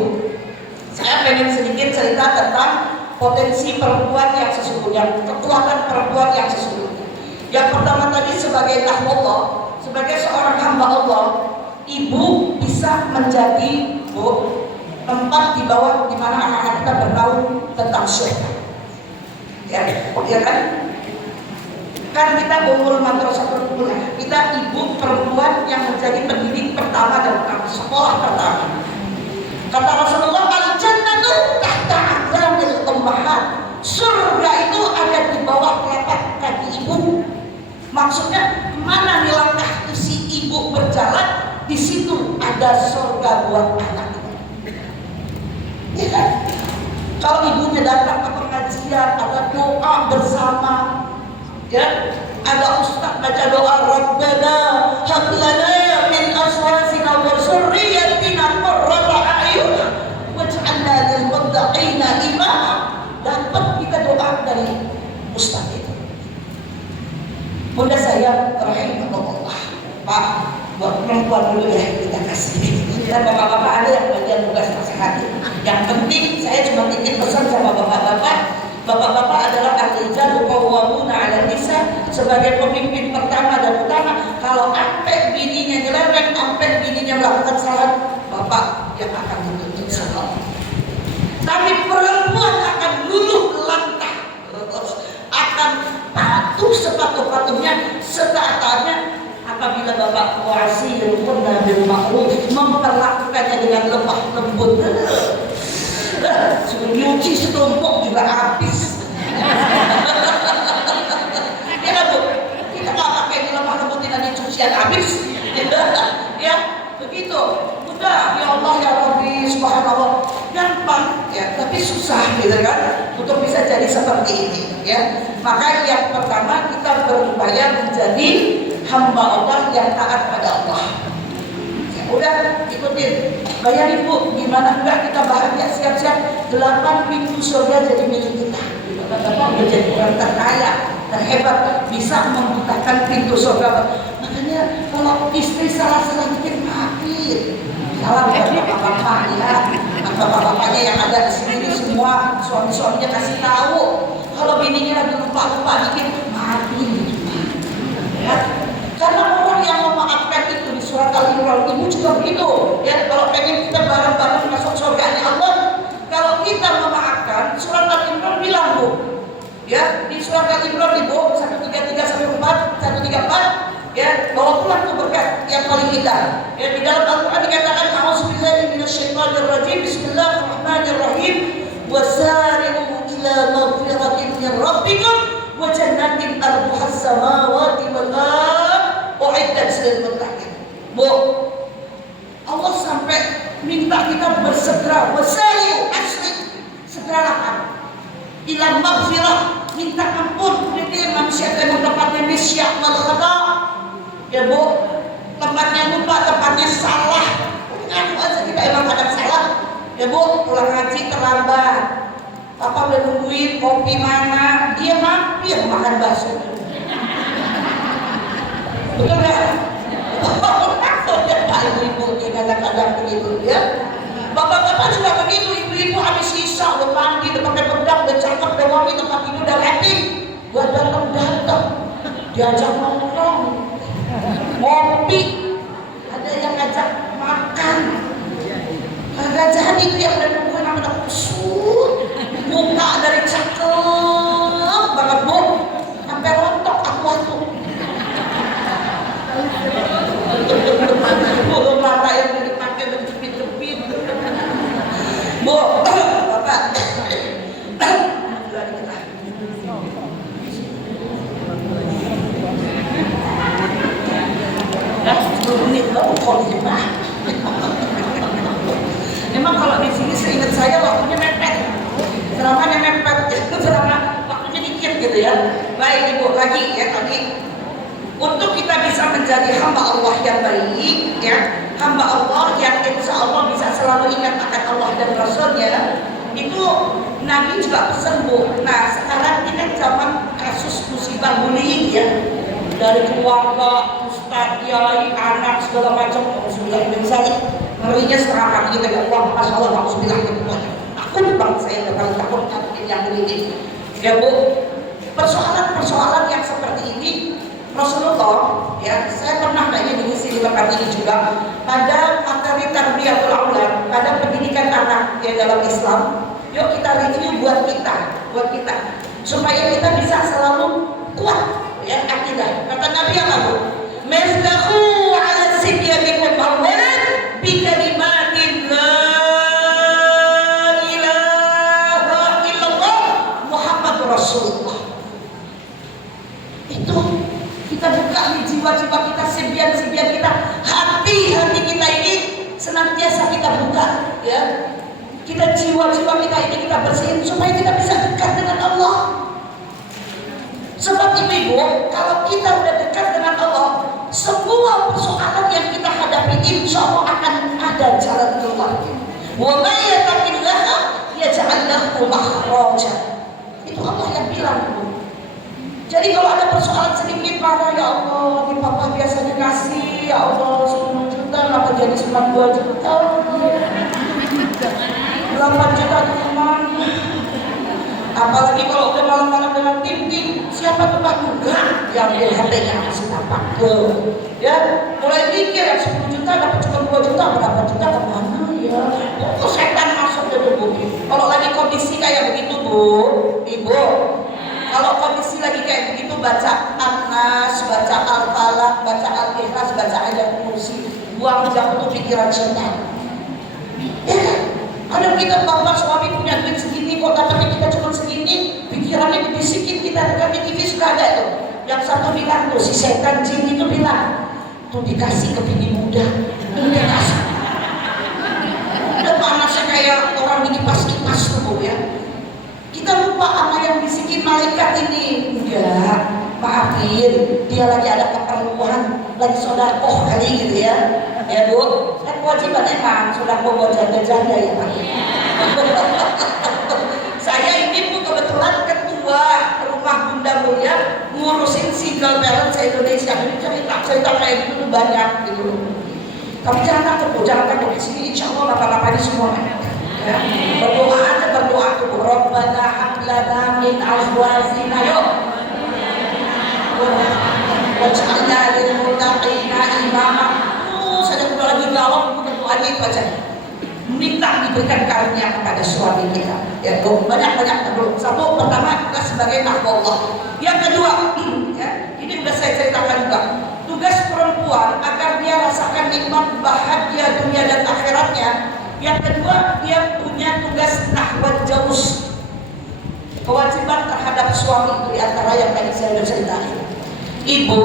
saya pengen sedikit cerita tentang potensi perempuan yang sesungguhnya, kekuatan perempuan yang sesungguhnya. Yang pertama tadi sebagai Allah, sebagai seorang hamba Allah, ibu bisa menjadi Bu tempat di bawah di mana anak-anak kita bertahu tentang syaitan. Ya kan? Kan kita umur madrasah perempuan, kita ibu perempuan yang menjadi pendidik pertama dan sekolah pertama. Kata Rasulullah, al-jannatu tahta aqdamil ummahat. Surga itu ada di bawah telapak kaki ibu. Maksudnya mana nih langkah si ibu berjalan, di situ ada surga buat anak. Ya kan? Kalau ibunya datang ke pengajian, ada doa bersama, ya, ada ustaz baca doa Rabbana hab lana min azwajina wa dzurriyyatina qurrata a'yun waj'alna lil muttaqina imama. Dapat kita doa dari ustaz itu. Bunda saya rahimahullah, Pak, buat perempuan dulu ya kita kasih. Dan bapak-bapak ada yang bagian tugas nasihat. Yang penting saya cuma titip pesan sama bapak-bapak. Bapak-bapak adalah ar-rijalu qawwamuna 'ala nisa, sebagai pemimpin pertama dan utama. Kalau sampai bininya nyeleweng, sampai bininya melakukan salah, bapak yang akan menuntut salah. Tapi perempuan akan luluh lantah, akan patuh sepatuh-patuhnya, setaatnya apabila bapak wasiyyun bil ma'ruf, memperlakukannya dengan lemah lembut. Suruh nyuci setumpuk juga habis. Ya kan Bu? Kita nggak pakai lemah lembutin aja cucian habis. Ya, begitu. Udah, ya Allah ya Rabbi, subhanallah. Gampang ya, tapi susah gitu kan untuk bisa jadi seperti ini ya. Maka yang pertama kita berupaya menjadi hamba Allah yang taat pada Allah. Ya, udah ikutin. Bayangin Bu, gimana enggak kita bahagia siap-siap 8 pintu surga jadi milik kita. Bapak udah jadi orang terkaya, terhebat, bisa membukakan pintu surga. Makanya kalau istri salah-salah dikit maafin. Salah bapak-bapak ya, bapak-bapaknya yang ada di sini semua suami-suaminya kasih tahu. Kalau bininya lagi lupa-lupa dikit, maafin gitu. Ya. Karena orang yang memaafkan itu di surat Al-Imran ini juga begitu. Ya, kalau pengen kita bareng-bareng masuk surganya Allah, kalau kita memaafkan, surat Al-Imran bilang Bu, ya di surat Al-Imran Ibu 133 sampai 134. Ya, bawa pulang tuh berkat yang paling indah. Ya, di dalam Al-Quran dikatakan A'udzubillahi minasyaitonirrajim. Bismillahirrahmanirrahim. Wasari'u ila maghfiratin min rabbikum wa jannatin arduhas samawati wal ardh u'iddat lil muttaqin. Bu, Allah sampai minta kita bersegera, wasari'u asli, segeralah ila maghfirah, minta ampun. Jadi manusia yang mendapatkan nisya wal khata'. Ya Bu, tempatnya lupa, tempatnya salah. Ngaku aja kita emang kadang salah. Ya Bu, pulang ngaji terlambat. Papa udah nungguin kopi mana, dia mampir makan bakso. Betul nggak? Takut ya Pak ibu-ibu yang kadang-kadang begitu ya. Bapak-bapak juga begitu, ibu-ibu habis sisa udah mandi, udah pakai bedak, udah cakep, udah wangi, tempat tidur udah rapi. Buat datang-datang, diajak nongkrong. Ngopi, ada yang ngajak makan. Kagak jadi itu yang udah nungguin sama udah kusut. Muka dari cakep banget Bu, sampai rontok aku. Bulu mata yang dipakai berjepit-jepit. Bu, Bapak. 10 menit baru kok dijebak. Memang kalau di sini seingat saya waktunya mepet, ceramahnya mepet, itu ceramah waktunya dikit gitu ya. Baik Ibu, lagi ya tadi untuk kita bisa menjadi hamba Allah yang baik ya, hamba Allah yang insya Allah bisa selalu ingat akan Allah dan Rasulnya, itu Nabi juga pesan Bu. Nah sekarang ini kan zaman kasus musibah bullying ya, dari keluarga, ustadz, kiai, anak segala macam. Alhamdulillah misalnya ngerinya setengah kaki kita ya Allah, masya Allah, alhamdulillah takut banget saya udah paling takut yang bullying ya Bu. Persoalan-persoalan yang seperti ini Rasulullah ya, saya pernah kayaknya diisi di tempat ini juga pada materi tarbiyatul aulad, pada pendidikan anak ya dalam Islam. Yuk kita review buat kita supaya kita bisa selalu kuat ya akidah. Kata Nabi apa Bu? Maftahu ala sibyanikum awwalan bi kalimatin la ilaha illallah Muhammadur Rasulullah. Itu kita buka nih jiwa-jiwa kita, sibian-sibian kita, hati-hati kita ini senantiasa kita buka ya. Kita jiwa-jiwa kita ini kita bersihin supaya kita bisa dekat dengan Allah. Sebab ibu-ibu, kalau kita udah dekat dengan Allah, semua persoalan yang kita hadapi insya Allah akan ada jalan keluar. Wa may yattaqillaha yaj'al lahu makhraja. Itu Allah yang bilang. Jadi kalau ada persoalan sedikit marah, ya Allah, di papa biasanya kasih, ya Allah 10 juta, kenapa jadi cuma 2 juta? 8 juta gimana? Apalagi kalau udah malam-malam dengan tim, siapa tempat juga yang ambil HP-nya masih tampak tuh. Ya, mulai mikir 10 juta dapat cuma 2 juta, berapa juta kemana ya? Kok setan masuk ke tubuh. Kalau lagi kondisi kayak begitu Bu, Ibu, kalau kondisi lagi kayak begitu baca An-Nas, baca Al-Falaq, baca Al-Ikhlas, baca Ayatul Kursi, buang jauh tuh pikiran setan. Ya kan? Kadang kita bapak suami punya duit segini kok dapatnya kita cuma segini, pikirannya dibisikin kita dekat TV suka ada tuh. Yang satu bilang tuh, si setan jin itu bilang, tuh dikasih ke bini muda, tuh dikasih. Udah panasnya kayak orang dikipas-kipas tuh Bu ya. Kita lupa sama yang bisikin malaikat ini. Enggak, maafin, dia lagi ada keperluan, lagi sodakoh kali gitu ya. Ya Bu, kan kewajiban emang sodakoh buat janda-janda ya Pak. Saya ini Bu kebetulan ketua rumah Bunda Mulia ngurusin single parent se-Indonesia. Ini cerita kayak gitu tuh banyak gitu. Tapi jangan takut di sini insya Allah bapak-bapak ini semua ya. Berdoa aja, berdoa tuh Rabbana hab lana min azwajina yuk waj'alna lil muttaqina imama. Saya udah lagi galau berdoanya itu aja. Minta diberikan karunia kepada suami kita. Ya, banyak dulu. Satu, pertama kita sebagai makhluk Allah. Yang kedua, ya, ini udah saya ceritakan juga. Tugas perempuan agar dia rasakan nikmat bahagia dunia dan akhiratnya. Yang kedua, dia punya tugas nahwat jauz. Kewajiban terhadap suami itu di antara yang tadi saya sudah ceritain. Ibu,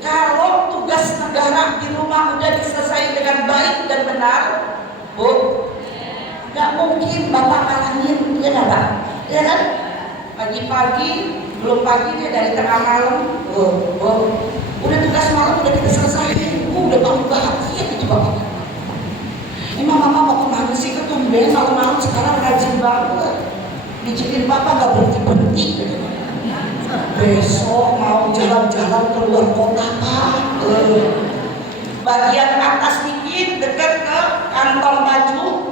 kalau tugas negara di rumah udah diselesaikan dengan baik dan benar, Bu, nggak mungkin bapak kalangin, ya nggak Pak? Ya kan? Pagi-pagi, belum pagi dia dari tengah malam, udah tugas malam udah kita selesaiin, udah paling bahagia gitu bapak. Emang mama mau kemana sih ketumben malam-malam sekarang rajin banget, bijitin papa nggak berhenti gitu. Besok mau jalan-jalan keluar kota Pak. Bagian atas dikit dekat ke kantong baju,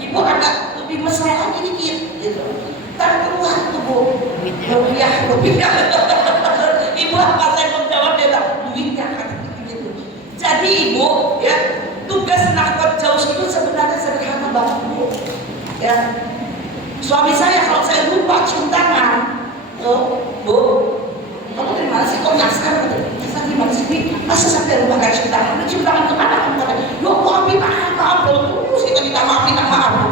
ibu agak lebih mesra lagi dikit gitu. Ntar keluar tuh Bu, rupiah. Ibu apa saya mau jawab dia tak duitnya gitu. Jadi ibu ya, tugas nahwat jauz itu sebenarnya sederhana banget Bu. Ya, suami saya kalau saya lupa cium tangan, Bu, kamu dari mana sih kok nyaskar gitu? Gimana sih? Masa sampai rumah gak cium tangan? Cium tangan kemana? Yo, maafin maaf, terus kita minta maaf. Ya apa-apa.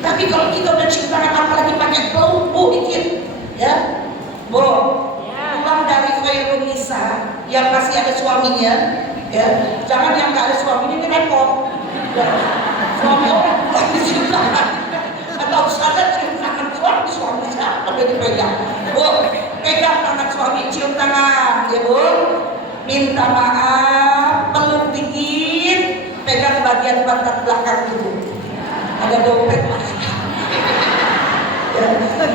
Tapi kalau kita udah cium tangan apalagi pakai pelumbu dikit, ya, Bu, pulang dari Khairun Nisa yang masih ada suaminya, ya, jangan yang gak ada suaminya ini repot. Ya, suami orang pulang dicium tangan, atau sadar cium tangan suami siapa yang dipegang? Bu, pegang tangan suami, cium tangan, ya Bu. Minta maaf, peluk dikit, pegang bagian pantat belakang dulu. Ada dompet Pak. Ya,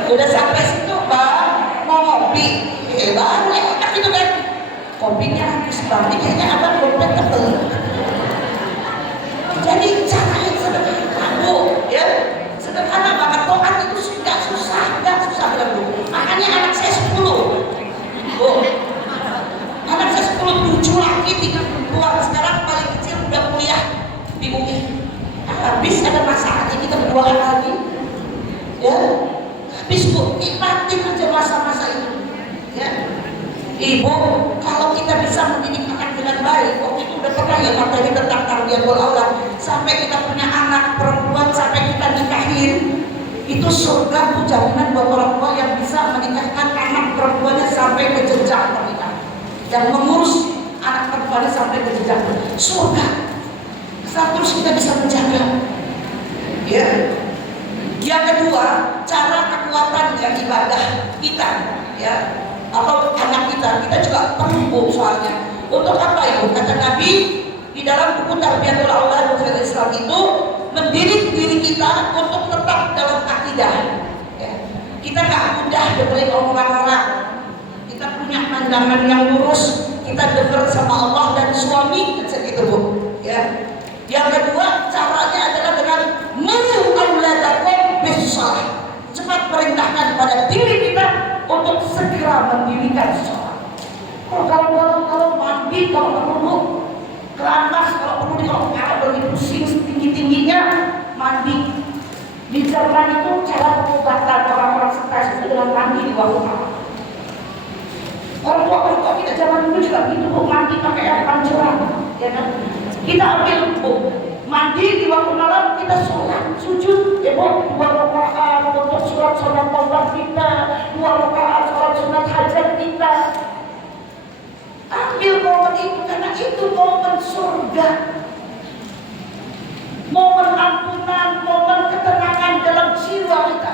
udah sampai situ Pak, mau ngopi, baru enak gitu kan. Kopinya habis banget, kayaknya abang dompet tebel. Jadi cara yang sederhana Bu, ya. Sederhana banget, toat itu nggak susah benar Bu. Makanya anak saya 10, Bu. Anak saya 10, 7 lagi, 3 perempuan. Sekarang paling kecil udah kuliah di UI. Habis ada masalahnya kita berduaan lagi, ya. Habis Bu, nikmatin aja masa-masa itu, ya. Ibu, kalau kita bisa mendidik anak dengan baik, waktu itu udah pernah ya materi tentang tarbiyatul aulad, sampai kita punya anak perempuan, sampai kita nikahin, itu surga Bu, jaminan buat orang tua yang bisa menikahkan anak perempuannya sampai ke jenjang pernikahan, yang mengurus anak perempuannya sampai ke jenjang surga. Terus kita bisa menjaga, ya. Yang kedua, cara kekuatan yang ibadah kita, ya, atau anak kita juga perlu soalnya. Untuk apa Ibu? Kata Nabi di dalam buku Tarbiyatul Aulad fil Islam itu, mendidik diri kita untuk tetap dalam akidah. Ya. Kita nggak mudah dengerin omongan orang. Kita punya pandangan yang lurus. Kita dengar sama Allah dan suami, segitu Bu. Ya. Yang kedua, caranya adalah dengan muru auladakum bis-shalah. Cepat perintahkan pada diri kita untuk segera mendirikan sholat. Kalau mandi, kalau perlu keramas, kalau perlu kalau berani pusing tinggi-tingginya mandi. Di Jerman itu cara pengobatan orang-orang stres itu dengan mandi di waktu malam. Orang tua kita zaman dulu juga gitu Bu, mandi pakai air pancuran, ya kan? Kita ambil Bu, Mandi di waktu malam kita sholat sujud, ya Bu, 2 rakaat untuk sholat sunat taubat kita, 2 rakaat sholat sunat hajat kita. Ambil momen itu karena itu momen surga, momen ampunan, momen ketenangan dalam jiwa kita,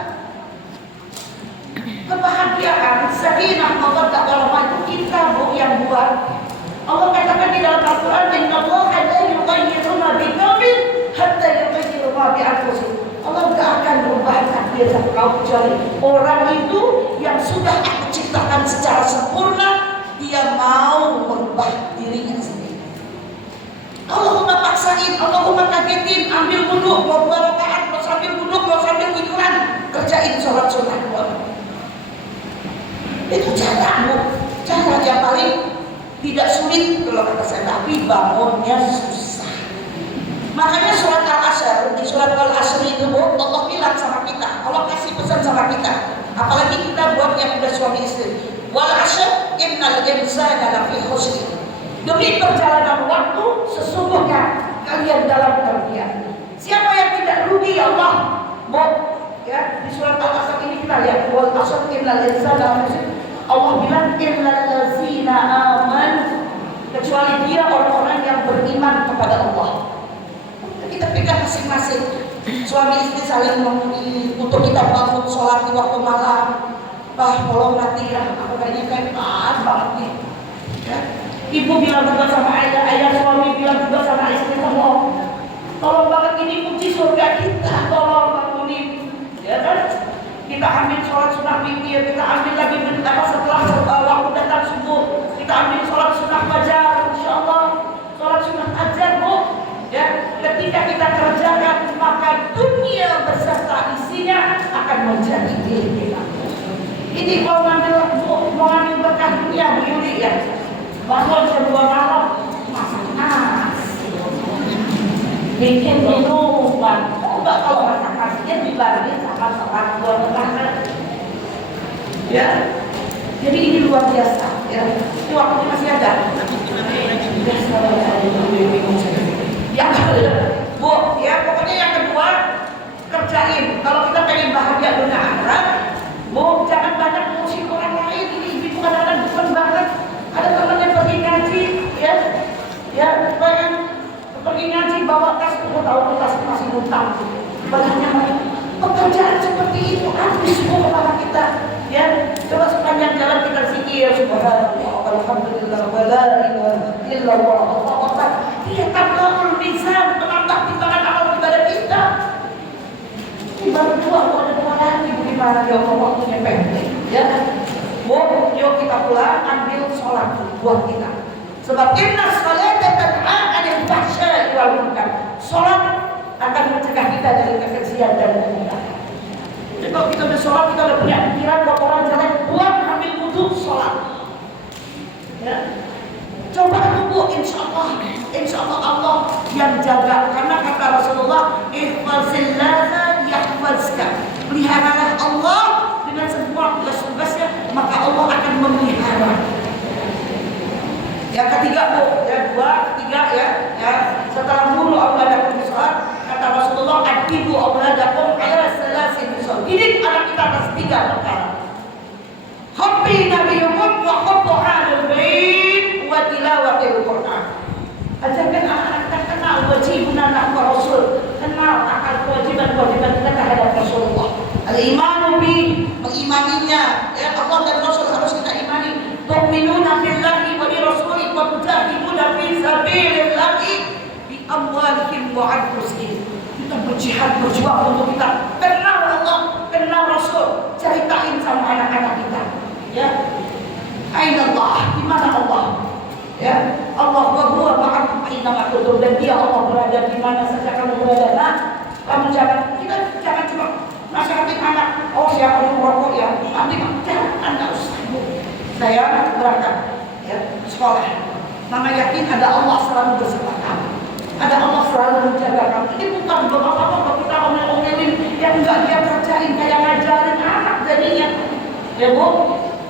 kebahagiaan, sakinah, mawaddah warahmah itu kita Bu yang buat. Allah katakan di dalam Al-Quran, Innallaha la yughayyiru ma biqaumin hatta yughayyiru ma bi anfusihim. Allah tidak akan merubah takdir satu kaum kecuali orang itu yang sudah Aku ciptakan secara sempurna, dia mau merubah dirinya sendiri. Allahumma paksain, Allahumma kagetin, ambil wudhu, mau 2 rakaat, mau sambil wudhu, mau sambil widuran, kerjain sholat sunnah. Itu cara yang paling tidak sulit kalau kata saya, tapi bangunnya susah. Makanya surat Al-Asr, di surat Al-Asr itu Bu, Allah bilang sama kita, Allah kasih pesan sama kita, apalagi kita buat yang udah suami istri. Wal 'ashr innal insana lafi khusr. Demi perjalanan waktu sesungguhnya kalian dalam kerugian. Siapa yang tidak rugi ya Allah? Bu, ya, di surat Al-Asr ini kita lihat, wal 'ashr innal insana lafi khusr. Allah bilang illal ladzina amanu, kecuali dia orang-orang yang beriman kepada Allah. Kita pegang masing-masing, suami istri saling untuk kita bangun sholat di waktu malam. Bah, tolong nanti ya, aku kayaknya kayak banget nih. Ya. Ibu bilang juga sama ayah, ayah suami bilang juga sama istri, tolong banget ini kunci surga kita, tolong bangunin, ya kan? Kita ambil sholat sunnah witir, kita ambil lagi setelah waktu datang subuh, kita ambil sholat sunnah fajar, insyaallah sholat sunnah fajar Bu. Ya, ketika kita kerjakan maka dunia beserta isinya akan menjadi milik kita. Ini mau ngambil berkah dunia Bu Yuli ya. Bangun jam 2 malam masak nasi, bikin minuman. Coba kalau masak nasinya dibanding sama sholat 2 rakaat. Ya, jadi ini luar biasa. Ya, ini waktunya masih ada. Yang kedua, Bu, ya pokoknya yang kedua kerjain. Kalau kita pengen bahagia dunia akhirat, Bu, jangan banyak musik orang lain. Ini ibu kadang-kadang bukan banget. Ada temannya pergi ngaji, ya pengen pergi ngaji bawa tas, aku tahu tas masih hutang. Bagaimana pekerjaan seperti itu habis Bu kepala kita. Ya, coba sepanjang jalan kita zikir subhanallah, alhamdulillah, wala ilaha illallah, Allahu akbar. Dia tambaul mizan, menambah timbangan amal ibadah kita. Ini baru 2, ada 2 lagi bagaimana ya Allah, waktunya pendek. Ya, Bu, yuk kita pulang ambil sholat buat kita. Sebab inna sholata tanha 'anil fahsya'i wal munkar. Sholat akan mencegah kita dari kekejian dan kemungkaran. Jadi kalau kita udah sholat, kita udah punya pikiran buat orang jelek, buat ambil wudhu sholat. Ya, coba tunggu, insya Allah Allah yang jaga. Karena kata Rasulullah, ihfazillaha yahfazka. Peliharalah Allah dengan semua tugas-tugasnya, maka Allah akan memelihara. Yang ketiga Bu, ya 2, 3 ya. Setelah dulu auladakum di sholat, kata Rasulullah, adibu auladakum ala salasin bisol. Didik anak kita atas 3 perkara. Hubbi nabiyukum wa hubbu ahlul bait wa tilawatil Qur'an. Ajarkan anak-anak kita kenal wajibuna nahwa Rasul, kenal akan kewajiban-kewajiban kita terhadap Rasulullah. Al-imanu bi, mengimaninya, ya Allah dan Rasul harus kita imani. Tu'minuna billahi wa bi rasulih wa tujahiduna fi sabilillahi bi amwalihim wa anfusihim. Kita berjuang untuk kita kenal Allah, kenal Rasul, ceritain sama anak-anak kita. Ya, aina Allah, di mana Allah? Ya, Allah wa huwa ma'akum aina ma kuntum, dan Dia Allah berada di mana saja kamu berada. Nah, kamu kita jangan cuma nasihatin anak, oh siapa yang merokok ya, nanti jangan, Anda usah. Saya berangkat ya sekolah. Mama yakin ada Allah selalu bersama kamu. Ada Allah selalu menjaga kamu. Ini bukan bapak-bapak kalau kita omel-omelin yang enggak dia kerjain kayak ngajarin anak jadinya. Ya Bu,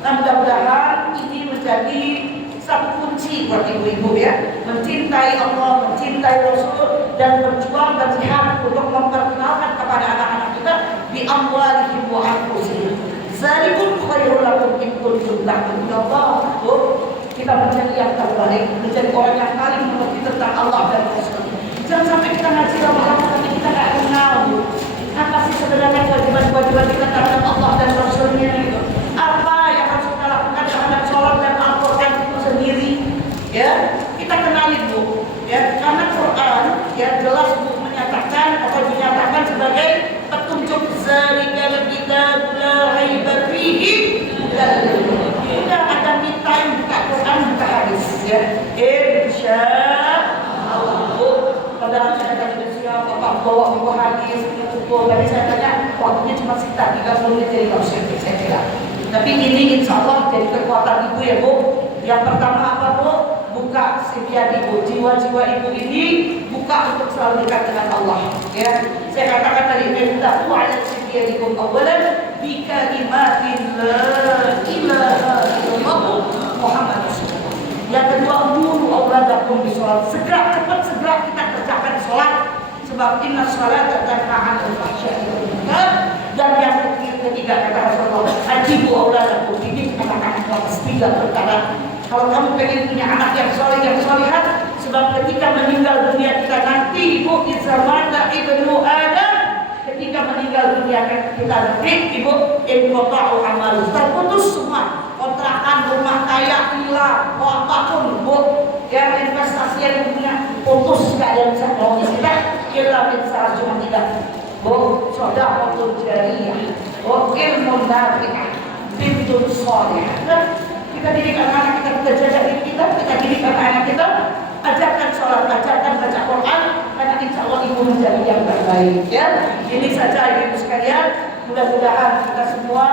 mudah-mudahan ini menjadi satu kunci buat ibu-ibu ya, mencintai Allah, mencintai Rasul, dan berjuang dan jihad untuk memperkenalkan kepada anak-anak kita bi amwalihim wa anfusihim. Zalikum khairul lakum in kuntum ta'lamun. Allah, kita menjadi yang terbaik, menjadi orang yang paling mengerti tentang Allah dan Rasul. Jangan sampai kita ngaji lama-lama tapi kita nggak kenal apa sih sebenarnya kewajiban-kewajiban kita terhadap Allah dan Rasulnya gitu. Apa yang harus kita lakukan terhadap sholat dan Al-Quran itu sendiri, ya kita kenalin Bu, ya karena Quran ya jelas Bu menyatakan atau dinyatakan sebagai petunjuk zalikal kitab la raiba fihi. Udah ada me time buka Quran buka hadis ya. Insya Allah. Padahal saya tadi siap Bapak bawa buku hadis itu tadi saya tanya waktunya cuma sekitar 30 menit jadi nggak usah saya kira. Tapi ini insya Allah jadi kekuatan ibu ya Bu. Yang pertama apa Bu? Buka sedia ibu, jiwa-jiwa ibu ini buka untuk selalu dekat dengan Allah. Ya, saya katakan tadi kita ala sedia ibu awalan bi kalimatin la ilaha illallah Muhammad Rasulullah. Yang kedua nuru auladakum bi sholat. Segera cepat segera kita kerjakan sholat. Sebab inna sholata tanha 'anil fahsya'i wal munkar. Dan yang ketiga kata Rasulullah, ajibu auladakum, didik anak-anak atas 3 perkara. Kalau kamu pengen punya anak yang soleh, yang solihat, sebab ketika meninggal dunia kita nanti, Ibu, izamata ibnu Adam, ketika meninggal dunia kita nanti, Ibu, inqata'u amalu, terputus semua, kontrakan, rumah kaya, villa, apapun, Bu, yang investasi yang punya, putus, gak ada yang bisa nolongin kita, illa min salah cuma 3, Bu, shadaqatul jariyah, Bu, ilmun nafi'ah, bintun sholihah. Kita didik anak-anak kita, kita jaga diri kita didik anak-anak kita, ajarkan sholat, ajarkan baca Quran, karena insya Allah ibu menjadi yang terbaik. Ya, ini saja ibu sekalian. Mudah-mudahan kita semua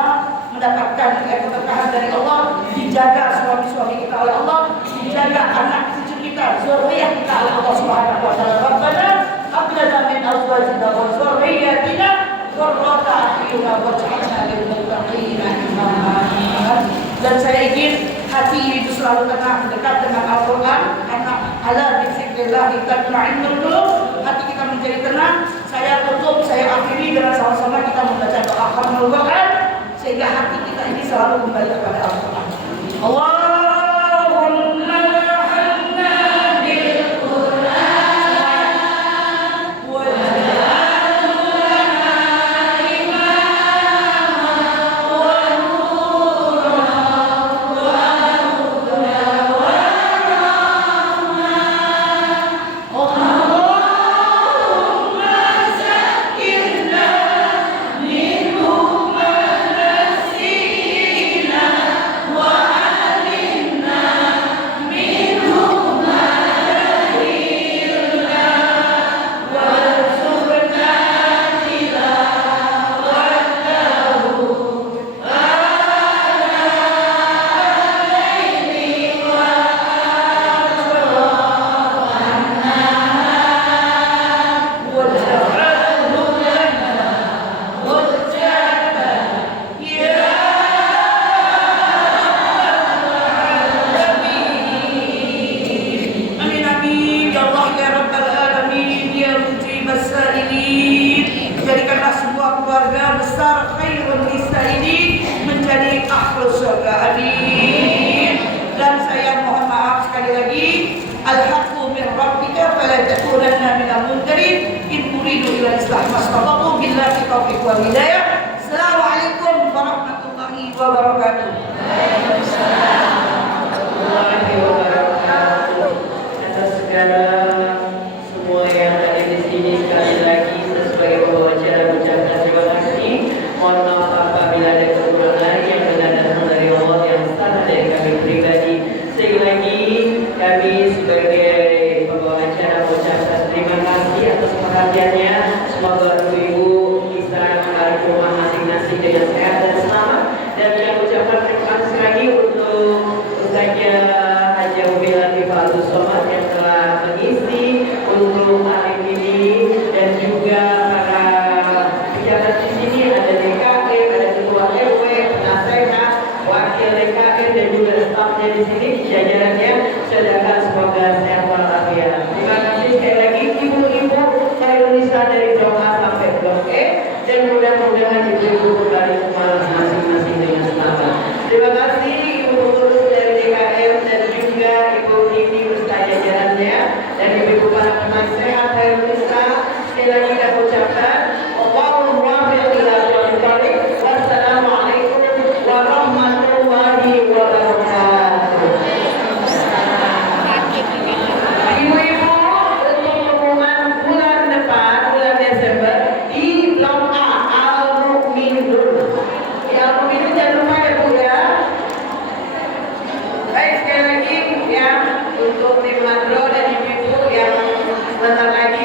mendapatkan keberkahan dari Allah, dijaga suami-suami kita oleh Allah, dijaga anak cucu kita, zuriyah kita oleh Allah Subhanahu wa taala. Rabbana hab lana min azwajina wa dzurriyyatina qurrata a'yun waj'alna lil muttaqina imama. Dan saya ingin hati ini selalu tenang, dekat dengan Al-Quran, karena ala bizikrillah tatma'innul qulub. Hati kita menjadi tenang. Saya tutup, saya akhiri dengan sama-sama kita membaca doa khatamul Quran, sehingga hati kita ini selalu kembali kepada Al-Quran. Allahumma hamna bil Quran wa jadikanlah sebuah keluarga besar khairun nisa ini menjadi ahlus surga, amin. Dan saya mohon maaf sekali lagi, al-haqqu min rabbika fala takunanna minal mumtarin, in uridu illa islah mastata'tu, billahi taufiq wal hidayah. Assalamualaikum warahmatullahi wabarakatuh. Waalaikumsalam warahmatullahi wabarakatuh. Atas segala semua yang ada di sini, sekali lagi sebagai pembawa acara mengucapkan terima kasih. Mohon maaf apabila ada kekurangan yang benar datang dari Allah, yang salah dari kami pribadi. Sekali lagi kami sebagai pembawa acara mengucapkan terima kasih atas perhatiannya. Semoga ibu bisa kembali ke rumah masing-masing dengan sehat dan selamat. Dan kami ucapkan terima kasih lagi untuk Ustazah Haja Ubila Tifadul Somad yang telah mengisi untuk hari ini, dan juga para pejabat di sini, ada DKM, ada ketua RW, penasehat, wakil DKM, dan juga stafnya di sini, jajarannya. Sedangkan sehat walafiat. Terima kasih sekali lagi ibu-ibu Indonesia dari Blok A sampai Blok E, dan mudah-mudahan ibu-ibu kembali sekolah masing-masing dengan semangat. Terima kasih ibu pengurus dari DKM dan juga ibu Titi beserta jajarannya dan ibu-ibu para penasehat Indonesia. Sekali lagi kita ucapkan Allahumma wafiq ila aqwamit thoriq. Wassalamualaikum warahmatullahi wabarakatuh. Ibu-ibu, untuk pengumuman bulan depan, bulan Desember di Blok A, Al-Mu'minun. Di Al-Mu'minun jangan lupa ya Bu ya. Baik, sekali lagi ya untuk tim Madro dan ibu-ibu yang sebentar lagi